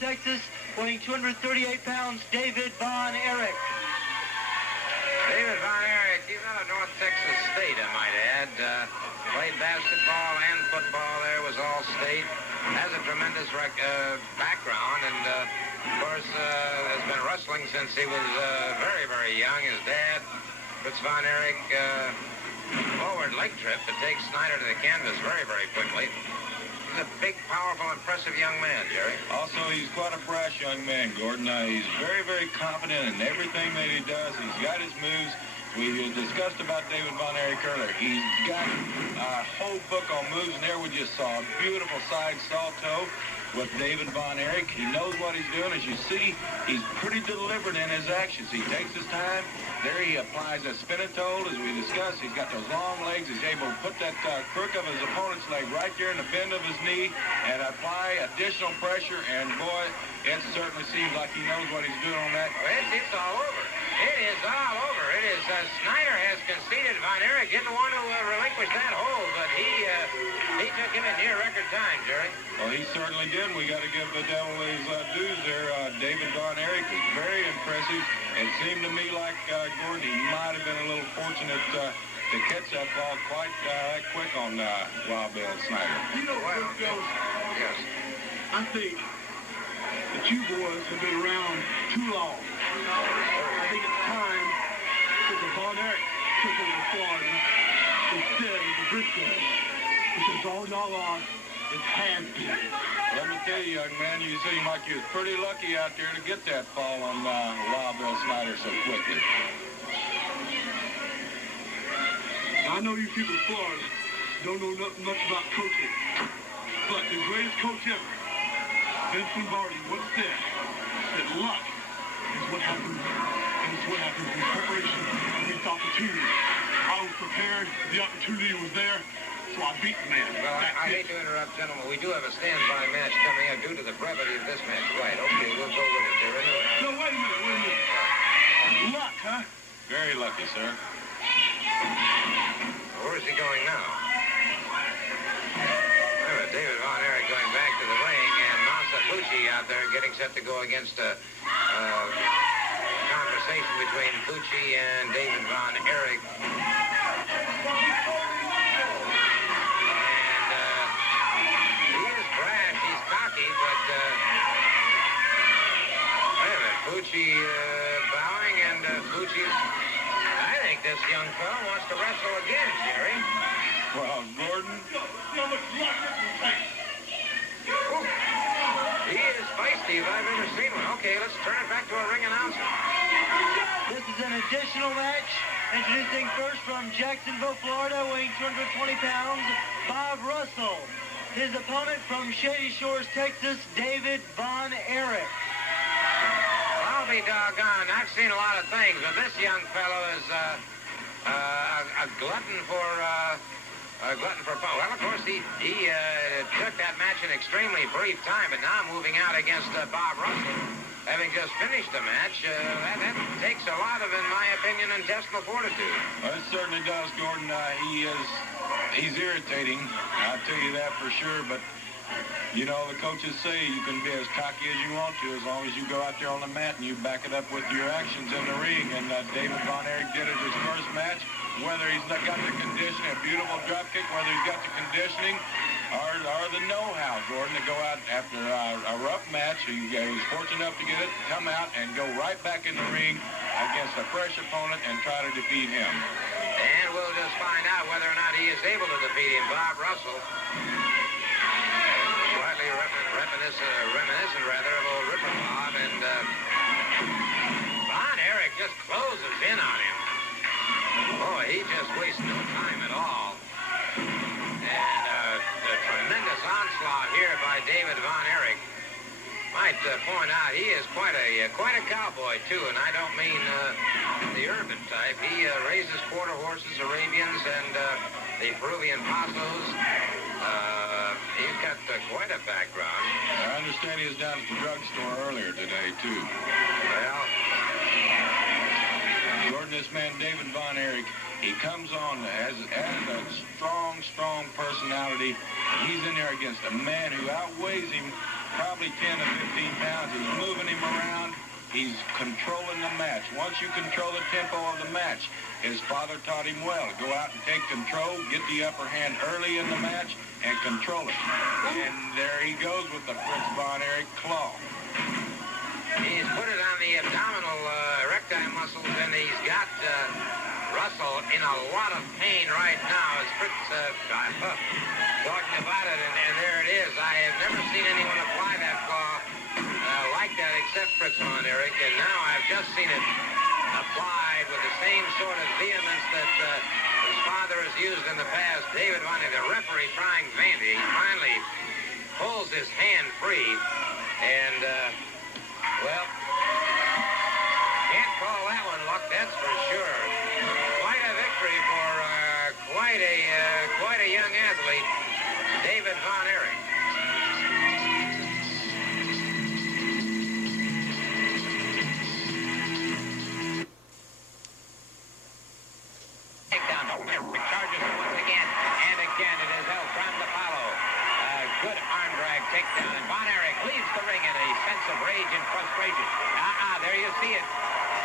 Texas, weighing 238 pounds, David Von Erich. David Von Erich, he's out of North Texas State, I might add. Played basketball and football there, was all state. Has a tremendous background, and of course has been wrestling since he was very, very young. His dad puts Von Erich forward leg trip that takes Snyder to the canvas very, very quickly. He's a big, powerful, impressive young man, Jerry. Also, he's quite a brash young man, Gordon. He's very, very confident in everything that he does. He's got his moves. We discussed about David Von Erich earlier. He's got a whole book on moves, and there we just saw a beautiful side salto with David Von Erich. He knows what he's doing. As you see, he's pretty deliberate in his actions. He takes his time. There he applies a spinning toe, as we discussed. He's got those long legs. He's able to put that crook of his opponent's leg right there in the bend of his knee and apply additional pressure. And, boy, it certainly seems like he knows what he's doing on that. It's all over. It is all over. It is. Snyder has conceded. Von Erich didn't want to relinquish that hold, but he took him in near record time, Jerry. Well, he certainly did. We got to give the devil his dues there. David Von Erich is very impressive. It seemed to me like Gordon, he might have been a little fortunate to catch that ball quite that quick on Wild Bill Snyder. You know, well, yes. I think that you boys have been around too long. I think it's time that the Von Erich took over Florida instead of the Briscoes, because all y'all are is has-been. Let me tell you, young man, you seem like you was pretty lucky out there to get that fall on Wild Bill Snyder so quickly. I know you people in Florida don't know nothing much about coaching, but the greatest coach ever, Vince Lombardi, once said that luck is what happens, and it's what happens in preparation against opportunity. I was prepared, the opportunity was there, so I beat the man. Well, I hate to interrupt, gentlemen. We do have a standby match coming up due to the brevity of this match. Right, okay, we'll go with it there. No, wait a minute. Luck, huh? Very lucky, sir. Where is he going now? David Von Erich going back to the ring, and Pucci out there getting set to go against a conversation between Pucci and David Von Erich. And he is brash, he's cocky, but wait a minute, Pucci bowing, and Pucci's, I think this young fellow wants to wrestle again, Jerry. Well, Gordon. He is feisty if I've ever seen one. Okay, let's turn it back to our ring announcer. This is an additional match. Introducing first from Jacksonville, Florida, weighing 220 pounds, Bob Russell. His opponent from Shady Shores, Texas, David Von Erich. I'll be doggone. I've seen a lot of things, but this young fellow is a glutton for fun. Well, of course, he took that match in extremely brief time, but now moving out against Bob Russell, having just finished the match, that takes a lot of, in my opinion, intestinal fortitude. Well, it certainly does, Gordon. He's irritating, I'll tell you that for sure, but you know, the coaches say you can be as cocky as you want to as long as you go out there on the mat and you back it up with your actions in the ring. And David Von Erich did it his first match. Whether he's got the conditioning, a beautiful drop kick, whether he's got the conditioning or the know-how, Gordon, to go out after a rough match. He was fortunate enough to get it, come out, and go right back in the ring against a fresh opponent and try to defeat him. And we'll just find out whether or not he is able to defeat him. Bob Russell, slightly reminiscent of old Ripper Bob, and Von Erich just closes in on him. Boy, he just wastes no time at all. And a tremendous onslaught here by David Von Erich. Might point out he is quite a cowboy too, and I don't mean the urban type. He raises quarter horses, Arabians, and the Peruvian pasos. He's got quite a background. I understand he was down at the drugstore earlier today too. Well, Gordon, this man David Von Erich, he comes on as a strong personality. He's in there against a man who outweighs him probably 10 to 15 pounds. He's moving him around. He's controlling the match. Once you control the tempo of the match, his father taught him well. Go out and take control, get the upper hand early in the match, and control it. And there he goes with the Fritz von Erich claw. He's put it on the abdominal erectile muscles, and he's got Russell in a lot of pain right now as Fritz talking about it, and there it is. I have never seen anyone apply that claw like that except Fritz von Erich, and now I've just seen it applied with the same sort of vehemence that his father has used in the past. David von Erich, the referee trying Vandy, finally pulls his hand free, and well, can't call that one luck, that's for sure. Quite a victory for quite a young athlete, David von Erich. Takedown. Charges once again, and again it is El Grande Apollo. Good arm drag takedown, and von Erich leaves the ring in a sense of rage and frustration. There you see it.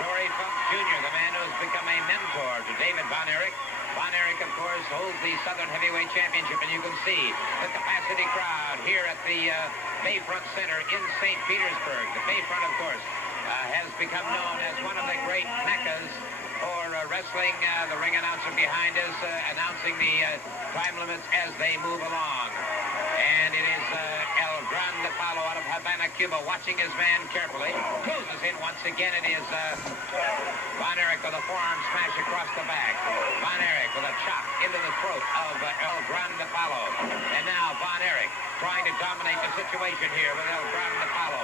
Dory Funk Jr., the man who's become a mentor to David von Erich. Von Erich, of course, holds the Southern Heavyweight Championship, and you can see the capacity crowd here at the Bayfront Center in St. Petersburg. The Bayfront, of course, has become known as one of the great meccas for wrestling. The ring announcer behind us announcing the time limits as they move along. And it is El Grande Apollo out of Havana, Cuba, watching his man carefully. Closes in once again. It is von Erich with a forearm smash across the back. Von Erich with a chop into the throat of El Grande Apollo. And now von Erich trying to dominate the situation here with El Grande Apollo.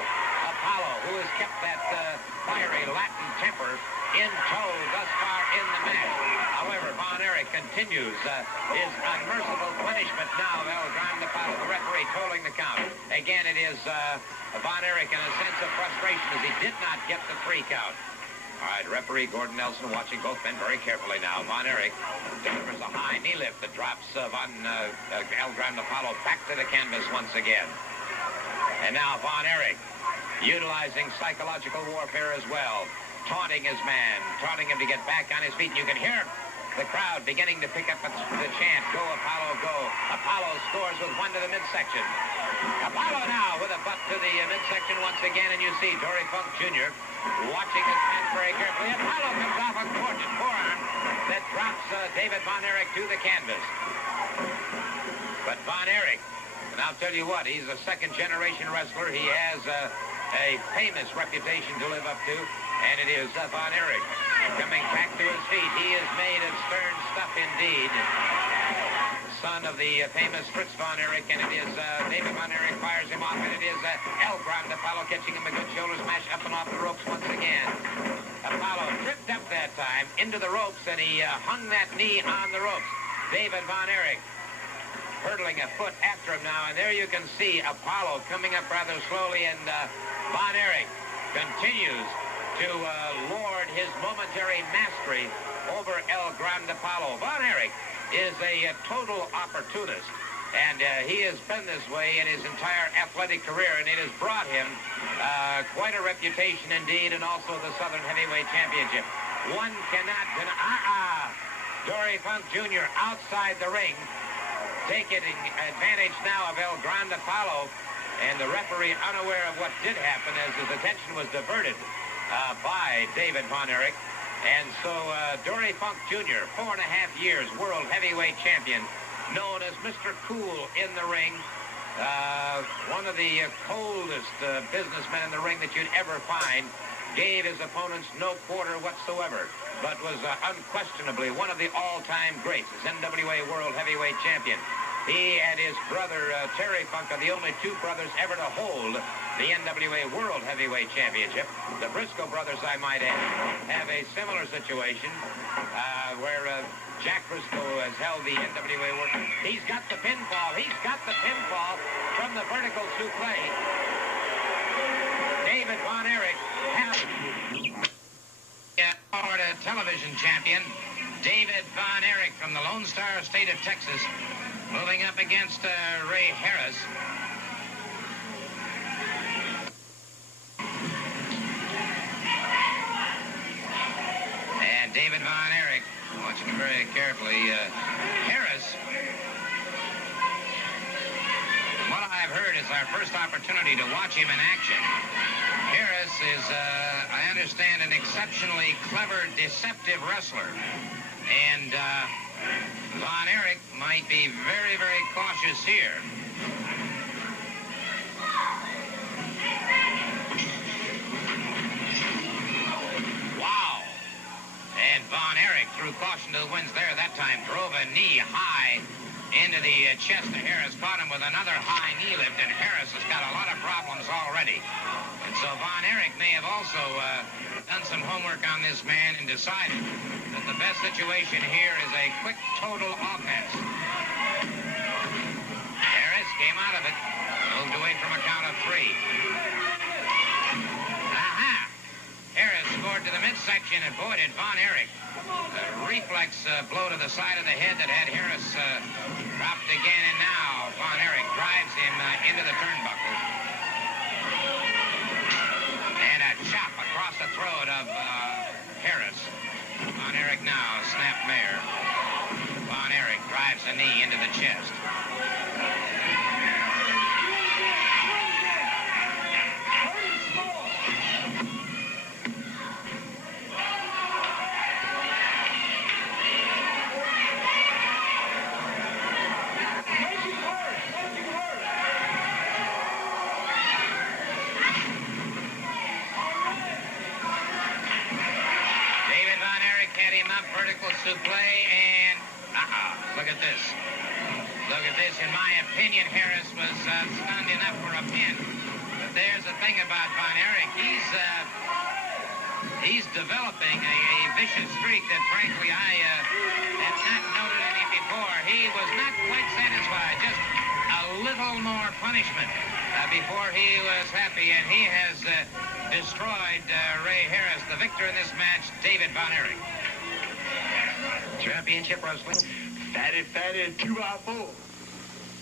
Apollo, who has kept that fiery Latin temper in tow thus far in the match. However, von Erich continues his unmerciful punishment now of El Grande Apollo, the referee tolling the count. Again, it is von Erich in a sense of frustration as he did not get the 3 count. All right, referee Gordon Nelson watching both men very carefully now. Von Erich delivers a high knee lift that drops El Grande Apollo back to the canvas once again. And now von Erich utilizing psychological warfare as well, taunting his man, taunting him to get back on his feet. You can hear the crowd beginning to pick up the chant, "Go, Apollo, go." Apollo scores with 1 to the midsection. Apollo now with a butt to the midsection once again, and you see Dory Funk Jr. watching his man very carefully. Apollo comes off a gorgeous forearm that drops David von Erich to the canvas. But von Erich, and I'll tell you what, he's a second-generation wrestler. He has a famous reputation to live up to, and it is von Erich coming back to his feet. He is made of stern stuff indeed. Son of the famous Fritz von Erich, and it is David von Erich fires him off, and it is El Grande Apollo catching him a good shoulder smash up and off the ropes once again. Apollo tripped up that time into the ropes, and he hung that knee on the ropes. David von Erich hurdling a foot after him now, and there you can see Apollo coming up rather slowly, and von Erich continues to lord his momentary mastery over El Grande Apollo. Von Erich is a total opportunist, and he has been this way in his entire athletic career, and it has brought him quite a reputation indeed, and also the Southern Heavyweight Championship. One cannot deny. Dory Funk Jr. outside the ring, taking advantage now of El Grande Apollo, and the referee unaware of what did happen as his attention was diverted by David von Erich. And so Dory Funk Jr., 4.5 years world heavyweight champion, known as Mr. Cool in the ring, one of the coldest businessmen in the ring that you'd ever find, gave his opponents no quarter whatsoever, but was unquestionably one of the all-time greats, as NWA World Heavyweight Champion. He and his brother, Terry Funk, are the only 2 brothers ever to hold the NWA World Heavyweight Championship. The Briscoe brothers, I might add, have a similar situation where Jack Briscoe has held the NWA World. He's got the pinfall. He's got the pinfall from the vertical souffle. David von Erich, Florida television champion, David von Erich from the Lone Star State of Texas, moving up against Ray Harris. David Von Erich, watching him very carefully. Harris, from what I've heard, is our first opportunity to watch him in action. Harris is, I understand, an exceptionally clever, deceptive wrestler. And Von Erich might be very, very cautious here. Wow. And Von Erich, threw caution to the winds there that time, drove a knee high into the chest of Harris, caught him with another high knee lift, and Harris has got a lot of problems already. And so Von Erich may have also done some homework on this man and decided that the best situation here is a quick total offense. Harris came out of it, moved away from a count of 3. Aha! Harris scored to the midsection, and boy, did Von Erich. A reflex blow to the side of the head that had Harris dropped again, and now Von Erich drives him into the turnbuckle. And a chop across the throat of Harris. Von Erich now, snap mare. Von Erich drives a knee into the chest. Vertical suplex, and look at this. Look at this. In my opinion, Harris was stunned enough for a pin. But there's the thing about Von Erich. He's developing a vicious streak that, frankly, I had not noted any before. He was not quite satisfied. Just a little more punishment before he was happy, and he has destroyed Ray Harris. The victor in this match, David Von Erich. Championship wrestling. Fatty, 2x4.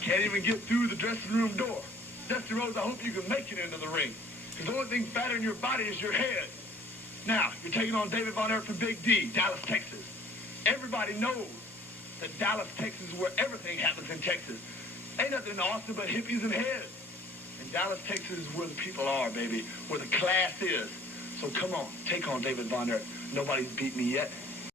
Can't even get through the dressing room door. Dusty Rhodes, I hope you can make it into the ring. Because the only thing fatter in your body is your head. Now, you're taking on David Von Erich from Big D, Dallas, Texas. Everybody knows that Dallas, Texas is where everything happens in Texas. Ain't nothing in Austin but hippies and heads. And Dallas, Texas is where the people are, baby, where the class is. So come on, take on David Von Erich. Nobody's beat me yet.